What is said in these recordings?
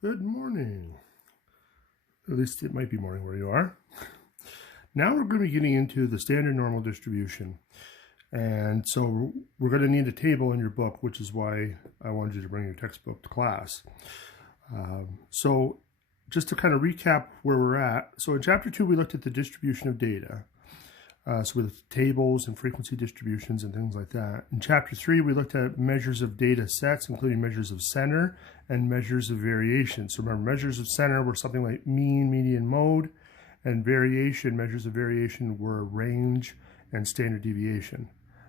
Good morning. At least it might be morning where you are. Now we're going to be getting into the standard normal distribution. And so we're going to need a table in your book, which is why I wanted you to bring your textbook to class. So just to kind of recap where we're at. So in chapter 2, we looked at the distribution of data. So with tables and frequency distributions and things like that. In chapter 3, we looked at measures of data sets, including measures of center and measures of variation. So remember, measures of center were something like mean, median, mode, and variation, measures of variation were range and standard deviation.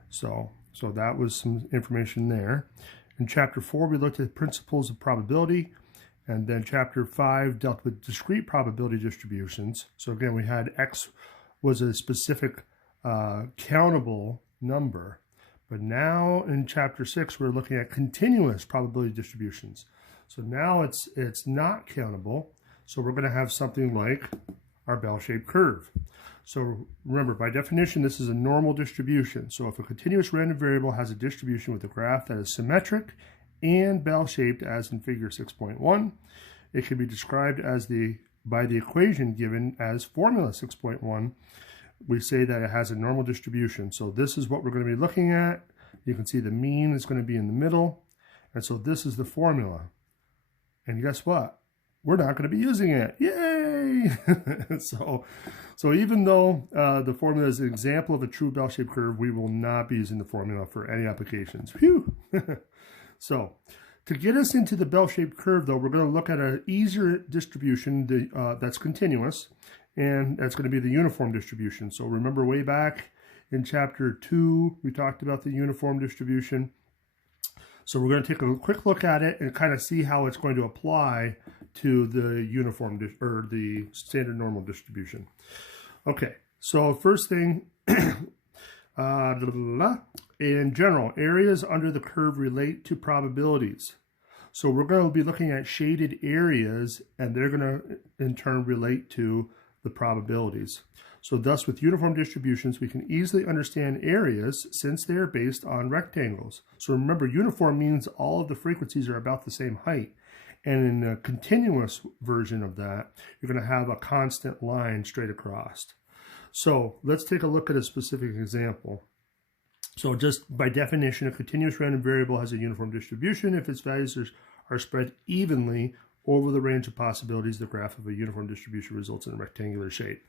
So that was some information there. In chapter 4, we looked at principles of probability. And then chapter 5 dealt with discrete probability distributions. So again, we had X was a specific countable number. But now in chapter 6, we're looking at continuous probability distributions. So now it's not countable. So we're going to have something like our bell-shaped curve. So remember, by definition, this is a normal distribution. So if a continuous random variable has a distribution with a graph that is symmetric and bell-shaped, as in figure 6.1, it can be described as by the equation given as formula 6.1. We say that it has a normal distribution. So this is what we're going to be looking at. You can see the mean is going to be in the middle. And so this is the formula. And guess what? We're not going to be using it. Yay! so even though the formula is an example of a true bell-shaped curve, we will not be using the formula for any applications. Phew! So to get us into the bell-shaped curve, though, we're going to look at an easier distribution that's continuous, and that's going to be the uniform distribution. So remember way back in chapter 2, we talked about the uniform distribution. So we're going to take a quick look at it and kind of see how it's going to apply to the uniform or the standard normal distribution. Okay, so first thing, in general, areas under the curve relate to probabilities. So we're going to be looking at shaded areas, and they're going to in turn relate to the probabilities. So thus, with uniform distributions, we can easily understand areas since they are based on rectangles. So remember, uniform means all of the frequencies are about the same height. And in a continuous version of that, you're going to have a constant line straight across. So let's take a look at a specific example. So just by definition, a continuous random variable has a uniform distribution if its values are spread evenly over the range of possibilities. The graph of a uniform distribution results in a rectangular shape.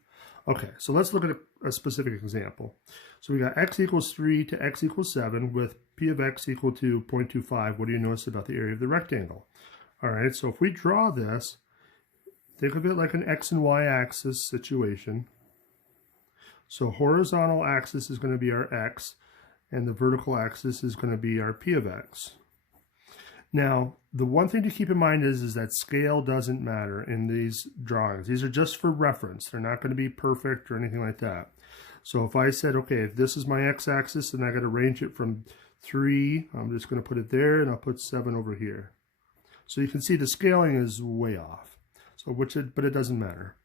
Okay, so let's look at a specific example. So we got x equals 3 to x equals 7 with p of x equal to 0.25. What do you notice about the area of the rectangle? All right, so if we draw this, think of it like an x and y axis situation. So horizontal axis is going to be our x, and the vertical axis is going to be our p of x. Now, the one thing to keep in mind is that scale doesn't matter in these drawings. These are just for reference. They're not going to be perfect or anything like that. So if I said, okay, if this is my x-axis and I got to range it from 3, I'm just going to put it there and I'll put 7 over here. So you can see the scaling is way off. So but it doesn't matter.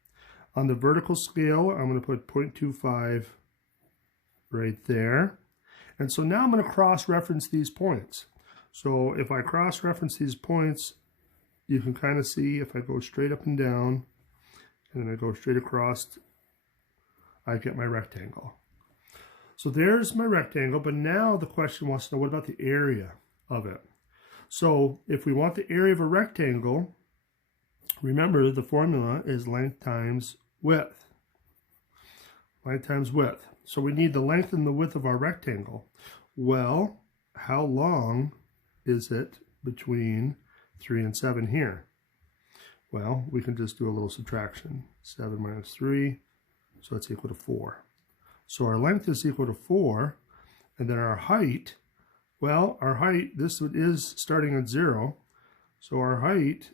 On the vertical scale, I'm going to put 0.25 right there. And so now I'm going to cross-reference these points. So if I cross-reference these points, you can kind of see if I go straight up and down, and then I go straight across, I get my rectangle. So there's my rectangle, but now the question wants to know, what about the area of it? So if we want the area of a rectangle, remember the formula is length times width. Length times width. So we need the length and the width of our rectangle. Well, how long is it between 3 and 7 here? Well, we can just do a little subtraction. 7 minus 3, so that's equal to 4. So our length is equal to 4, and then our height, well, our height, this is starting at 0, so our height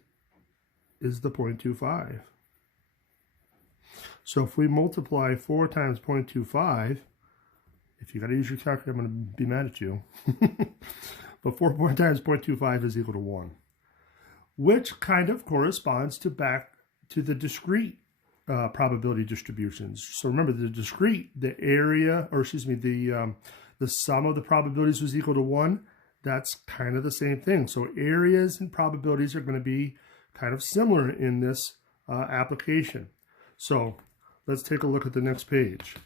is the 0.25. So if we multiply 4 times 0.25, if you got to use your calculator, I'm going to be mad at you. But 4 times 0.25 is equal to 1, which kind of corresponds back to the discrete probability distributions. So remember, the discrete, the area, or excuse me, the sum of the probabilities was equal to 1. That's kind of the same thing. So areas and probabilities are going to be kind of similar in this application. So let's take a look at the next page.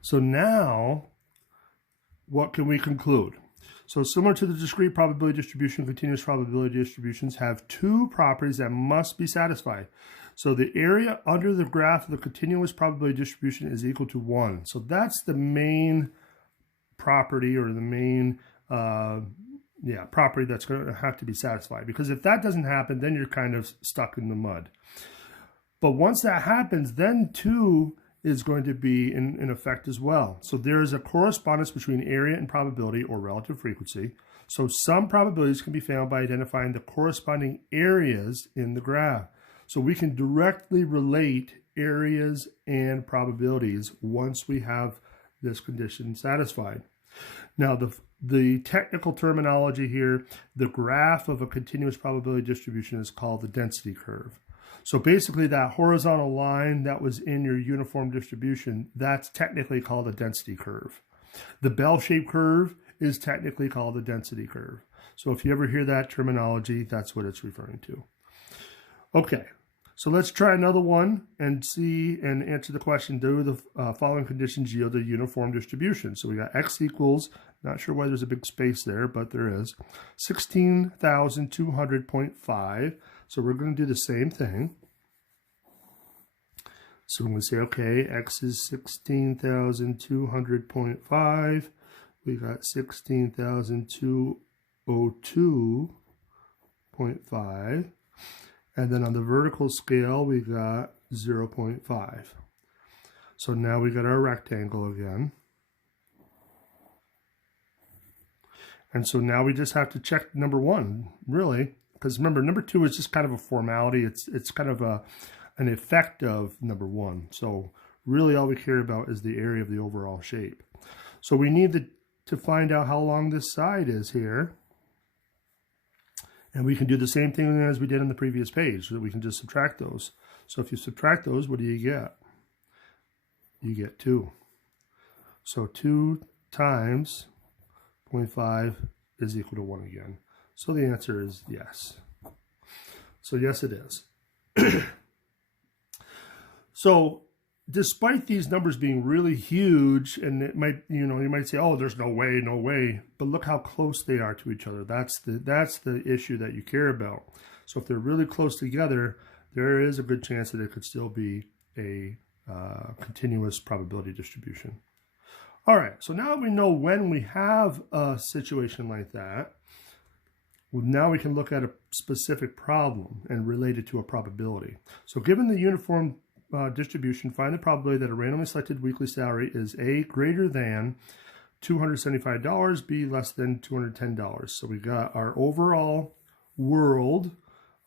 So now, what can we conclude? So similar to the discrete probability distribution, continuous probability distributions have two properties that must be satisfied. So the area under the graph of the continuous probability distribution is equal to 1. So that's the main property, or the main property that's going to have to be satisfied. Because if that doesn't happen, then you're kind of stuck in the mud. But once that happens, then 2 is going to be in effect as well. So there is a correspondence between area and probability, or relative frequency. So some probabilities can be found by identifying the corresponding areas in the graph. So we can directly relate areas and probabilities once we have this condition satisfied. Now, the technical terminology here, the graph of a continuous probability distribution is called the density curve. So basically that horizontal line that was in your uniform distribution, that's technically called a density curve. The bell-shaped curve is technically called a density curve. So if you ever hear that terminology, that's what it's referring to. Okay, so let's try another one and see and answer the question, do the following conditions yield a uniform distribution? So we got x equals, not sure why there's a big space there, but there is, 16,200.5. So we're going to do the same thing. So I'm going to say, okay, x is 16,200.5. We got 16,202.5. And then on the vertical scale, we got 0.5. So now we got our rectangle again. And so now we just have to check number 1, really. Because remember, number 2 is just kind of a formality. It's kind of an effect of number 1. So really all we care about is the area of the overall shape. So we need to find out how long this side is here. And we can do the same thing as we did on the previous page, so that we can just subtract those. So if you subtract those, what do you get? You get 2. So 2 times 0.5 is equal to 1 again. So the answer is yes. So yes, it is. So despite these numbers being really huge, and it might, you might say, oh, there's no way, but look how close they are to each other. That's the issue that you care about. So if they're really close together, there is a good chance that it could still be a continuous probability distribution. All right, so now that we know when we have a situation like that, well, now we can look at a specific problem and relate it to a probability. So given the uniform distribution, find the probability that a randomly selected weekly salary is A, greater than $275, B, less than $210. So we got our overall world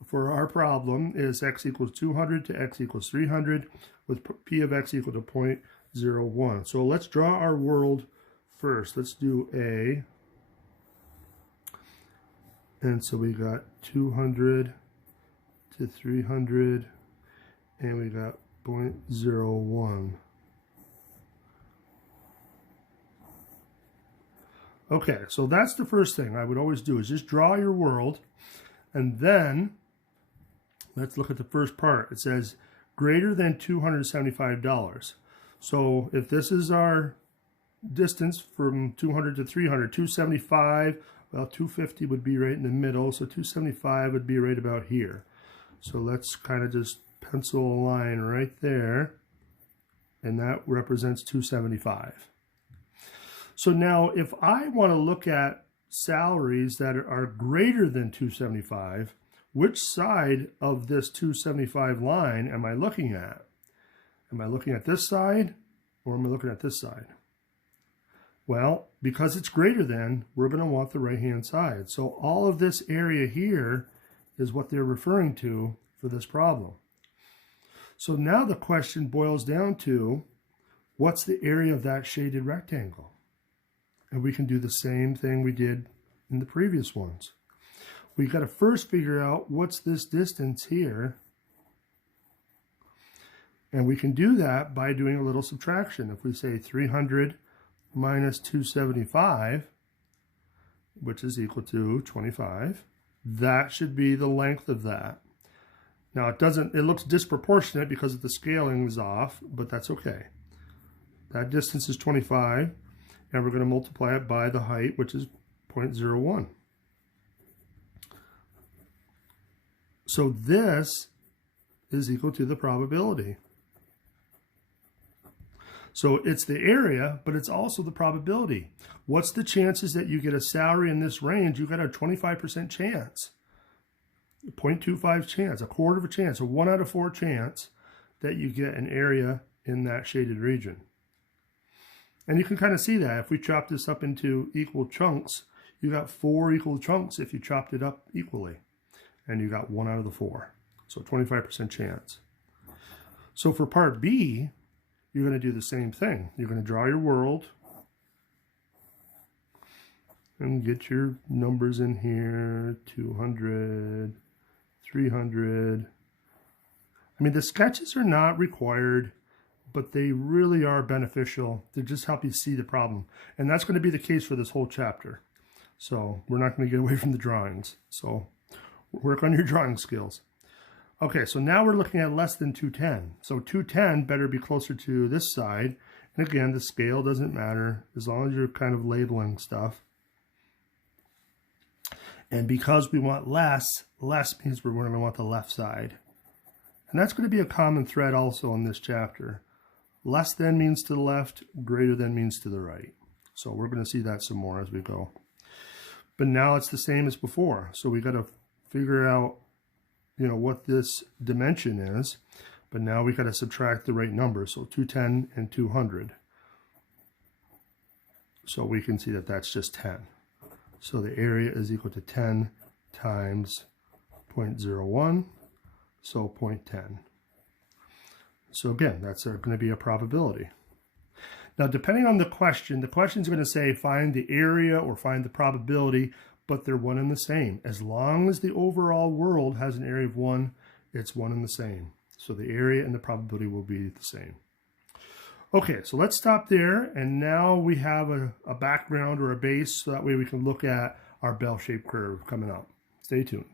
for our problem is x equals 200 to x equals 300 with p of x equal to 0.01. So let's draw our world first. Let's do A. And so we got 200 to 300, and we got 0.01. Okay, so that's the first thing I would always do, is just draw your world, and then let's look at the first part. It says greater than $275. So if this is our distance from 200 to 300, 275, well, 250 would be right in the middle, so 275 would be right about here. So let's kind of just pencil a line right there, and that represents 275. So now if I want to look at salaries that are greater than 275, which side of this 275 line am I looking at? Am I looking at this side, or am I looking at this side? Well, because it's greater than, we're going to want the right-hand side. So all of this area here is what they're referring to for this problem. So now the question boils down to, what's the area of that shaded rectangle? And we can do the same thing we did in the previous ones. We've got to first figure out what's this distance here. And we can do that by doing a little subtraction. If we say 300 minus 275, which is equal to 25. That should be the length of that. Now it looks disproportionate because the scaling is off, but that's okay. That distance is 25, and we're going to multiply it by the height, which is 0.01. So this is equal to the probability. So it's the area, but it's also the probability. What's the chances that you get a salary in this range? You got a 25% chance, 0.25 chance, a quarter of a chance, a 1 out of 4 chance that you get an area in that shaded region. And you can kind of see that if we chop this up into equal chunks, you got 4 equal chunks if you chopped it up equally. And you got 1 out of the 4. So 25% chance. So for part B, you're going to do the same thing. You're going to draw your world and get your numbers in here, 200, 300. I mean, the sketches are not required, but they really are beneficial to just help you see the problem. And that's going to be the case for this whole chapter. So we're not going to get away from the drawings. So work on your drawing skills. Okay, so now we're looking at less than 210. So 210 better be closer to this side. And again, the scale doesn't matter as long as you're kind of labeling stuff. And because we want less means we're going to want the left side. And that's going to be a common thread also in this chapter. Less than means to the left, greater than means to the right. So we're going to see that some more as we go. But now it's the same as before. So we got to figure out, you know, what this dimension is. But now we got to subtract the right numbers. So 210 and 200. So we can see that that's just 10. So the area is equal to 10 times 0.01. So 0.10. So again, that's going to be a probability. Now, depending on the question's going to say find the area or find the probability, but they're one and the same. As long as the overall world has an area of 1, it's one and the same. So the area and the probability will be the same. Okay, so let's stop there. And now we have a background or a base, so that way we can look at our bell-shaped curve coming up. Stay tuned.